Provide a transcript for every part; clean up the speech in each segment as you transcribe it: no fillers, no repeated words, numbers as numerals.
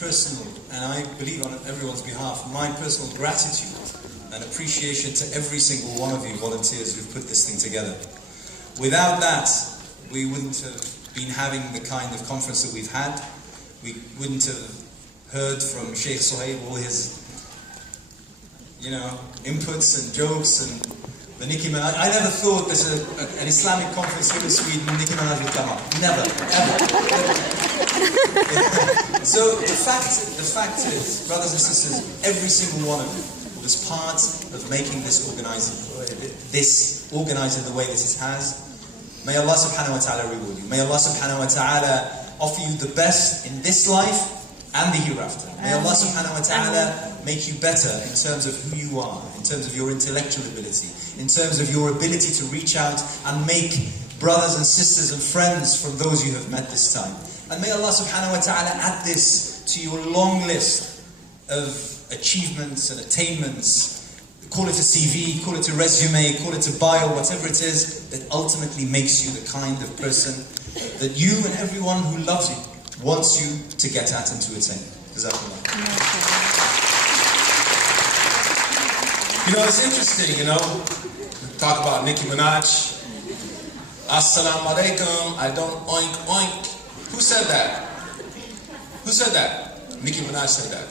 personal, and I believe on everyone's behalf, my personal gratitude and appreciation to every single one of you volunteers who've put this thing together. Without that, we wouldn't have been having the kind of conference that we've had. We wouldn't have heard from Sheikh Suhaib all his, inputs and jokes and the Nicki Minaj. I never thought there's an Islamic conference here in Sweden, Nicki Minaj would come up. Never, ever. So the fact is, brothers and sisters, every single one of you was part of making this organized in the way that it has. May Allah subhanahu wa ta'ala reward you. May Allah subhanahu wa ta'ala offer you the best in this life and the hereafter. May Allah subhanahu wa ta'ala make you better in terms of who you are, in terms of your intellectual ability, in terms of your ability to reach out and make brothers and sisters and friends from those you have met this time. And may Allah subhanahu wa ta'ala add this to your long list of achievements and attainments. Call it a CV, call it a resume, call it a bio, whatever it is that ultimately makes you the kind of person that you and everyone who loves you wants you to get at and to attain. Jazakallah. It's interesting, talk about Nicki Minaj. Assalamu alaikum, I don't oink oink. Who said that? Who said that? Nicki Minaj said that.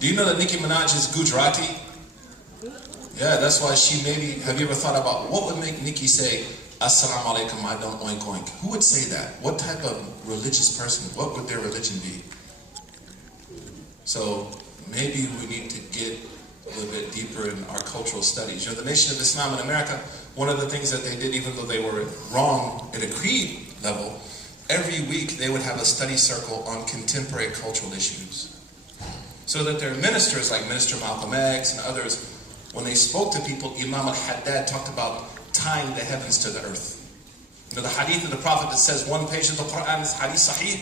Do you know that Nicki Minaj is Gujarati? Yeah, that's why have you ever thought about what would make Nicki say, Assalamu alaikum, I don't oink oink? Who would say that? What type of religious person, what would their religion be? So maybe we need to get a little bit deeper in our cultural studies. The Nation of Islam in America, one of the things that they did, even though they were wrong at a creed level, every week they would have a study circle on contemporary cultural issues. So that their ministers, like Minister Malcolm X and others, when they spoke to people, Imam al-Haddad talked about tying the heavens to the earth. The hadith of the Prophet that says one page of the Quran is hadith sahih,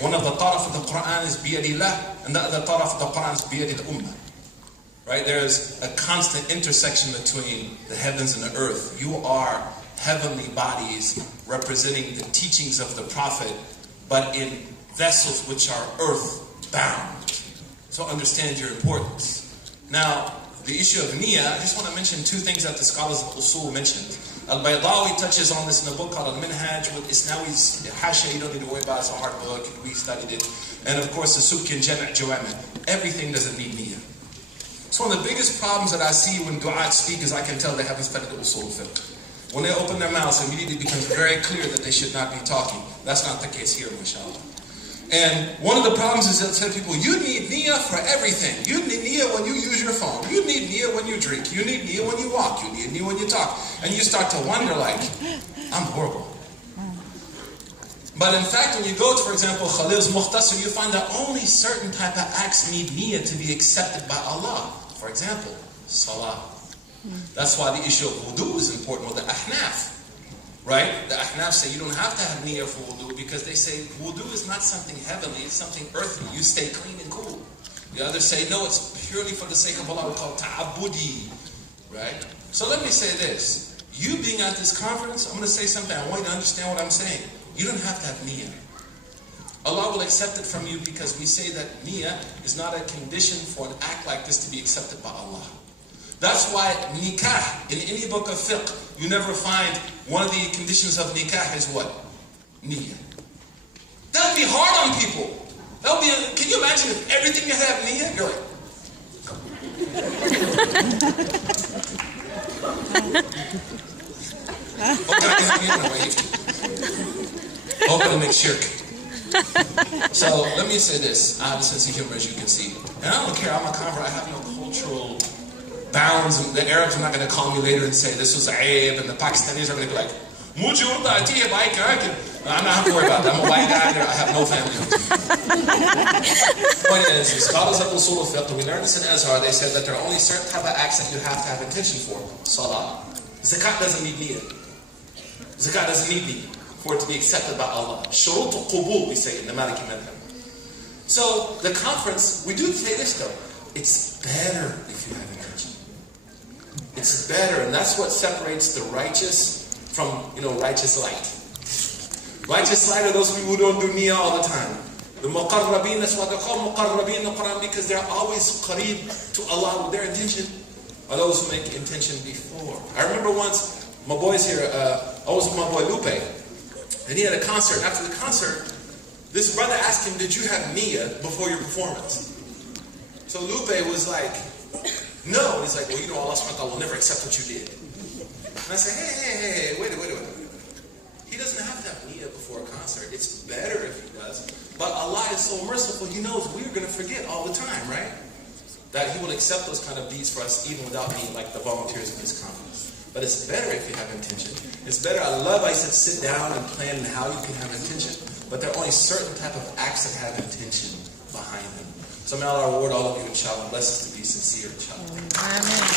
one of the taraf of the Quran is biyadillah, and the other taraf of the Quran is biyadil ummah. Right? There's a constant intersection between the heavens and the earth. You are heavenly bodies representing the teachings of the Prophet, but in vessels which are earth-bound. So understand your importance. Now, the issue of niyyah, I just want to mention two things that the scholars of Usul mentioned. Al-Baydawi touches on this in a book called Al-Minhaj with Isnawi's Hasha. You don't need to worry about it, it's a hard book, we studied it. And of course the Subki and Jami' Jawami. Everything doesn't need niyyah. It's one of the biggest problems that I see when du'at speak is I can tell they haven't studied the Usul fiqh. When they open their mouths, it immediately becomes very clear that they should not be talking. That's not the case here, mashallah. And one of the problems is that some people, you need niyyah for everything. You need niyyah when you use your phone. You need niyyah when you drink. You need niyyah when you walk. You need niyyah when you talk. And you start to wonder like, I'm horrible. But in fact, when you go to, for example, Khalil's Mukhtasar, you find that only certain type of acts need niyyah to be accepted by Allah. For example, salah. That's why the issue of wudu is important with the ahnaf. Right? The Ahnaf say you don't have to have niyyah for wudu because they say wudu is not something heavenly, it's something earthly. You stay clean and cool. The others say no, it's purely for the sake of Allah. We call it ta'abudi. Right? So let me say this. You being at this conference, I'm going to say something. I want you to understand what I'm saying. You don't have to have niyyah. Allah will accept it from you because we say that niyyah is not a condition for an act like this to be accepted by Allah. That's why nikah, in any book of fiqh, you never find one of the conditions of nikah is what? Niyyah. That would be hard on people. That would be. Can you imagine if everything you have niyyah? You're like. Hope to make shirk. So let me say this. I have a sense of humor, as you can see, and I don't care. I'm a convert. I have no cultural bounds. The Arabs are not going to call me later and say this was aib, and the Pakistanis are going to be like, I'm not have to worry about that. I'm a white guy. I have no family. Point is, the scholars of Usul al-Fiqh, we learned this in Azhar, they said that there are only certain type of acts that you have to have intention for. Salah. Zakat doesn't need niyyah. Zakat doesn't need niyyah for it to be accepted by Allah. Shurut al-qubul, we say in the Maliki madhab. So, the conference, we do say this though, it's better if you have intention. It's better, and that's what separates the righteous from, righteous light. Righteous light are those people who don't do niyyah all the time. The muqarrabeen, that's why they're called muqarrabeen in the Quran, because they're always qareeb to Allah. Their intention are those who make intention before. I remember once, my boys here, I was with my boy Lupe, and he had a concert. And after the concert, this brother asked him, did you have niyyah before your performance? So Lupe was like, no. And he's like, well, you know, Allah subhanahu wa ta'ala will never accept what you did. And I said, hey, wait a minute. He doesn't have to have niyyah before a concert. It's better if he does. But Allah is so merciful, He knows we're going to forget all the time, right? That He will accept those kind of deeds for us even without being like the volunteers in this conference. But it's better if you have intention. It's better. I love, I said, sit down and plan how you can have intention. But there are only certain type of acts that have intention behind them. So may Allah reward all of you, inshallah. Bless us to be sincere, inshallah. Amen.